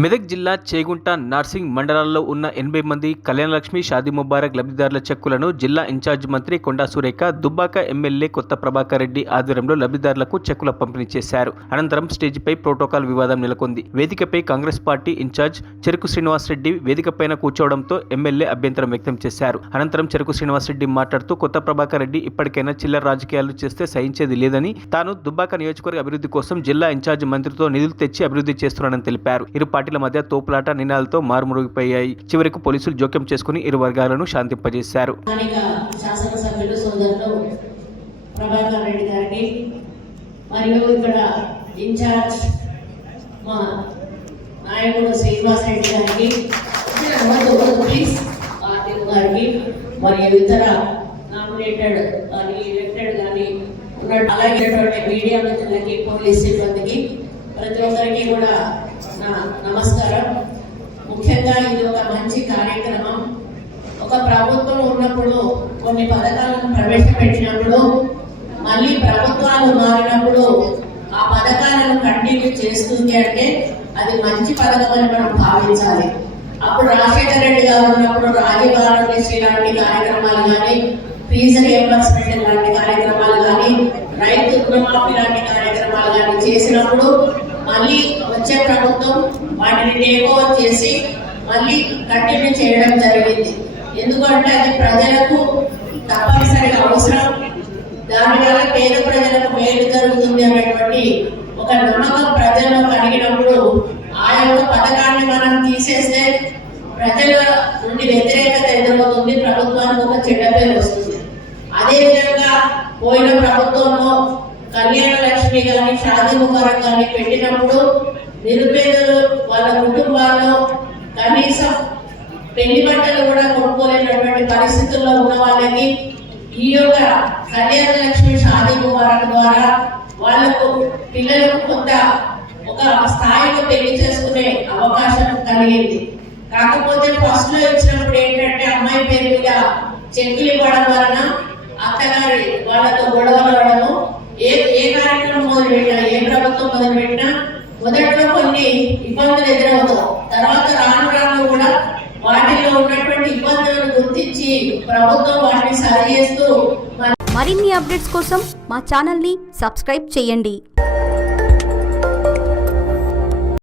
మెదక్ జిల్లా చేగుంట నార్సింగ్ మండలాల్లో ఉన్న 80 మంది కళ్యాణలక్ష్మి షాదీ ముబారక్ లబ్ధిదారుల చెక్కులను జిల్లా ఇన్ఛార్జ్ మంత్రి కొండా సురేఖ దుబ్బాక ఎమ్మెల్యే కొత్త ప్రభాకర్ రెడ్డి ఆధ్వర్యంలో లబ్ధిదారులకు చెక్కుల పంపిణీ చేశారు. అనంతరం స్టేజిపై ప్రోటోకాల్ వివాదం నెలకొంది. వేదికపై కాంగ్రెస్ పార్టీ ఇన్ఛార్జ్ చెరుకు శ్రీనివాసరెడ్డి వేదికపైన కూర్చోవడంతో ఎమ్మెల్యే అభ్యంతరం వ్యక్తం చేశారు. అనంతరం చెరుకు శ్రీనివాసరెడ్డి మాట్లాడుతూ కొత్త ప్రభాకర్ రెడ్డి ఇప్పటికైనా చిల్లర రాజకీయాలు చేస్తే సహించేది లేదని, తాను దుబ్బాక నియోజకవర్గ అభివృద్ధి కోసం జిల్లా ఇన్ఛార్జ్ మంత్రితో నిధులు తెచ్చి అభివృద్ధి చేస్తున్నానని తెలిపారు. ఇరు పార్టీల మధ్య తోపులాట నినాలతో మారుమరుగుపోయాయి. చివరికి పోలీసులు జోక్యం చేసుకుని ఇరు వర్గాలను శాంతింపజేశారు. శాసనసభ్యులు సోదరులు ప్రభాకర్ రెడ్డి గారికి మరియు ఇక్కడ ఇన్ఛార్జ్ మా నాయకుడు శ్రీనివాస్ రెడ్డి గారికి గారికి మరియు ఇతర నామినేటెడ్ కానీ ఎలక్టెడ్ కానీ అలాగే మీడియా మిత్రులకి, పోలీస్ సిబ్బందికి, ప్రతి ఒక్కరికి కూడా నా నమస్కారం. ముఖ్యంగా ఇది ఒక మంచి కార్యక్రమం. ఒక ప్రభుత్వం ఉన్నప్పుడు కొన్ని పథకాలను ప్రవేశపెట్టినప్పుడు మళ్ళీ ప్రభుత్వాలు మారినప్పుడు ఆ పథకాలను కంటిన్యూ చేస్తుంది అంటే అది మంచి పథకం అని మనం భావించాలి. అప్పుడు రాజశేఖర రెడ్డి గారు ఉన్నప్పుడు రాజీవ్ ఆరోగ్యశ్రీ లాంటి కార్యక్రమాలు కానీ, ఫీజు రియంబర్స్మెంట్ లాంటి కార్యక్రమాలు కానీ, రైతు రుణమాఫీ లాంటి కార్యక్రమాలు కానీ చేసినప్పుడు మళ్ళీ వచ్చే ప్రభుత్వం వాటిని టేక్ ఓవర్ చేసి మళ్ళీ కంటిన్యూ చేయడం జరిగింది. ఎందుకంటే అది ప్రజలకు తప్పనిసరిగా అవసరం, దానివల్ల పేద ప్రజలకు మేలు జరుగుతుంది అనేటువంటి ఒక నమ్మకం ప్రజల్లో కలిగినప్పుడు ఆ యొక్క పథకాన్ని మనం తీసేస్తే ప్రజల నుండి వ్యతిరేకత ఎదురవుతుంది, ప్రభుత్వానికి ఒక చెడ్డ పేరు వస్తుంది. అదేవిధంగా పోయిన ప్రభుత్వంలో కళ్యాణ లక్ష్మి కానీ, షాదీ ముబారక్ కానీ పెట్టినప్పుడు నిరుపేదలు వాళ్ళ కుటుంబాల్లో కనీసం పెళ్లి బట్టలు కూడా కొనుక్కోలేనటువంటి పరిస్థితుల్లో ఉన్న వాళ్ళకి ఈ యొక్క కళ్యాణ లక్ష్మి షాదీ ముబారక్ ద్వారా వాళ్ళకు పిల్లలకు కొంత ఒక స్థాయిలో పెళ్లి చేసుకునే అవకాశం కలిగింది. కాకపోతే ఫస్ట్ లో ఇచ్చినప్పుడు ఏంటంటే అమ్మాయి పేరు మీద చెక్కులు ఇవ్వడం వలన అత్తగారి వాళ్ళతో గొడవలు అవడము, ఏ కార్యక్రమం మొదలుపెట్టినా, ఏ ప్రభుత్వం మొదలుపెట్టినా మొదట్లో కొన్ని ఇబ్బందులు ఎదురవుతాయి. తర్వాత రాను కూడా వాటిలో ఉన్నటువంటి ఇబ్బందులను గుర్తించి ప్రభుత్వం వాటిని సరి చేస్తూ మరిన్ని అప్డేట్స్ కోసం మా ఛానల్ని సబ్స్క్రైబ్ చేయండి.